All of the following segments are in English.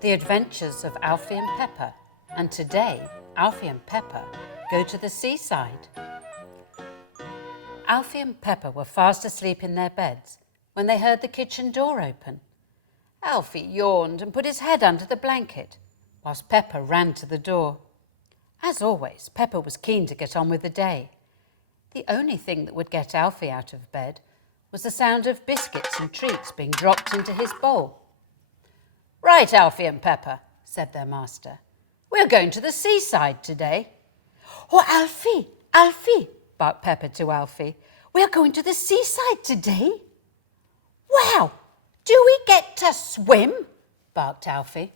The Adventures of Alfie and Pepper, and today Alfie and Pepper go to the seaside. Alfie and Pepper were fast asleep in their beds when they heard the kitchen door open. Alfie yawned and put his head under the blanket, whilst Pepper ran to the door. As always, Pepper was keen to get on with the day. The only thing that would get Alfie out of bed was the sound of biscuits and treats being dropped into his bowl. "Right, Alfie and Pepper," said their master. "We're going to the seaside today." "Oh, Alfie, Alfie," barked Pepper to Alfie. "We're going to the seaside today." "Wow, do we get to swim?" barked Alfie.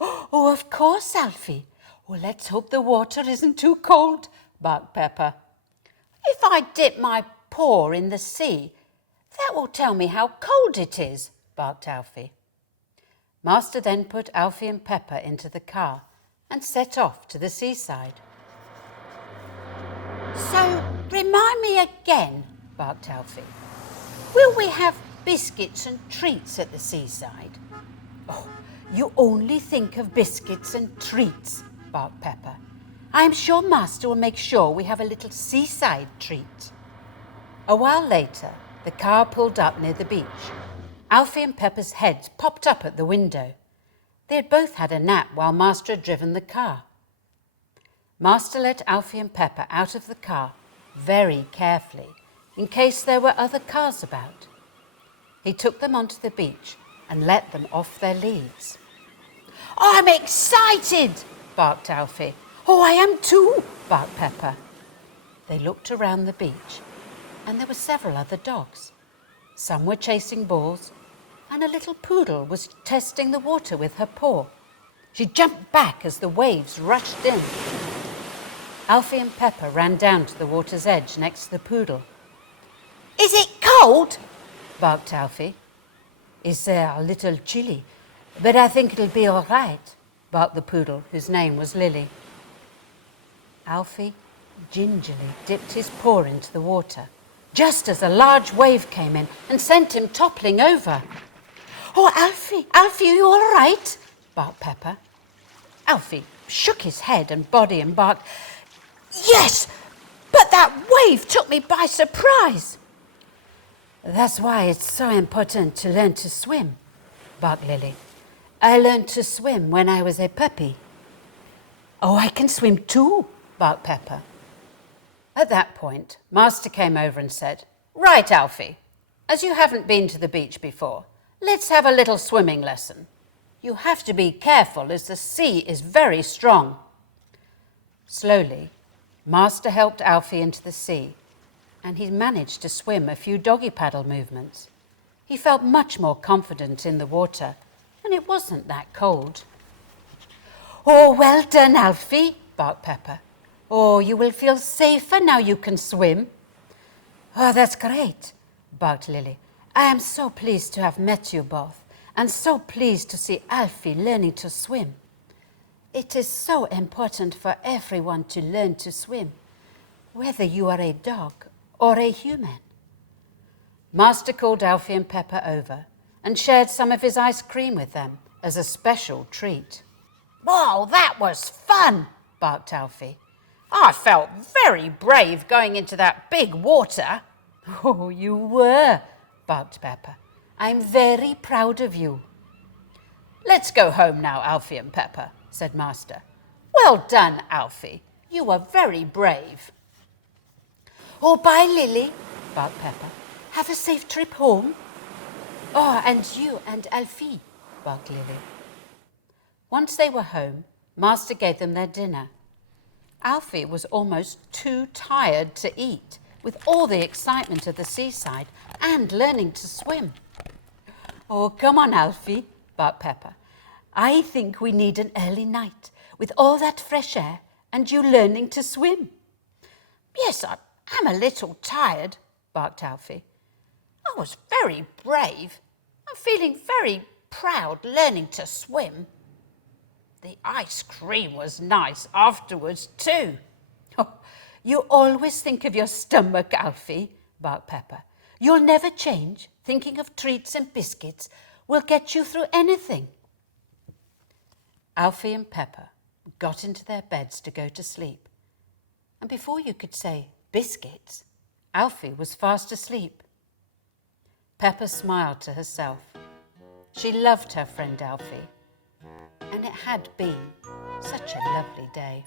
"Oh, of course, Alfie. Oh, let's hope the water isn't too cold," barked Pepper. "If I dip my paw in the sea, that will tell me how cold it is," barked Alfie. Master then put Alfie and Pepper into the car and set off to the seaside. "So, remind me again," barked Alfie. "Will we have biscuits and treats at the seaside?" "Oh, you only think of biscuits and treats," barked Pepper. "I'm sure Master will make sure we have a little seaside treat." A while later, the car pulled up near the beach. Alfie and Pepper's heads popped up at the window. They had both had a nap while Master had driven the car. Master let Alfie and Pepper out of the car very carefully in case there were other cars about. He took them onto the beach and let them off their leads. "I'm excited," barked Alfie. "Oh, I am too," barked Pepper. They looked around the beach and there were several other dogs. Some were chasing balls and a little poodle was testing the water with her paw. She jumped back as the waves rushed in. Alfie and Pepper ran down to the water's edge next to the poodle. "Is it cold?" barked Alfie. "It's a little chilly, but I think it'll be all right," barked the poodle, whose name was Lily. Alfie gingerly dipped his paw into the water, just as a large wave came in and sent him toppling over. "Oh, Alfie, Alfie, are you all right?" barked Pepper. Alfie shook his head and body and barked, "Yes, but that wave took me by surprise." "That's why it's so important to learn to swim," barked Lily. "I learned to swim when I was a puppy." "Oh, I can swim too," barked Pepper. At that point, Master came over and said, "Right, Alfie, as you haven't been to the beach before, let's have a little swimming lesson. You have to be careful as the sea is very strong." Slowly, Master helped Alfie into the sea, and he managed to swim a few doggy paddle movements. He felt much more confident in the water, and it wasn't that cold. "Oh, well done, Alfie," barked Pepper. "Oh, you will feel safer now you can swim." "Oh, that's great," barked Lily. "I am so pleased to have met you both, and so pleased to see Alfie learning to swim. It is so important for everyone to learn to swim, whether you are a dog or a human." Master called Alfie and Pepper over and shared some of his ice cream with them as a special treat. "Wow, that was fun," barked Alfie. "I felt very brave going into that big water." "Oh, you were," barked Pepper. "I'm very proud of you." "Let's go home now, Alfie and Pepper," said Master. "Well done, Alfie. You were very brave." "Oh, bye, Lily," barked Pepper. "Have a safe trip home." "Oh, and you and Alfie," barked Lily. Once they were home, Master gave them their dinner. Alfie was almost too tired to eat with all the excitement of the seaside and learning to swim. "Oh, come on, Alfie," barked Pepper. "I think we need an early night with all that fresh air and you learning to swim." "Yes, I'm a little tired," barked Alfie. "I was very brave. I'm feeling very proud learning to swim. The ice cream was nice afterwards too." "Oh, you always think of your stomach, Alfie," barked Pepper. "You'll never change. Thinking of treats and biscuits will get you through anything." Alfie and Pepper got into their beds to go to sleep. And before you could say biscuits, Alfie was fast asleep. Pepper smiled to herself. She loved her friend Alfie, and it had been such a lovely day.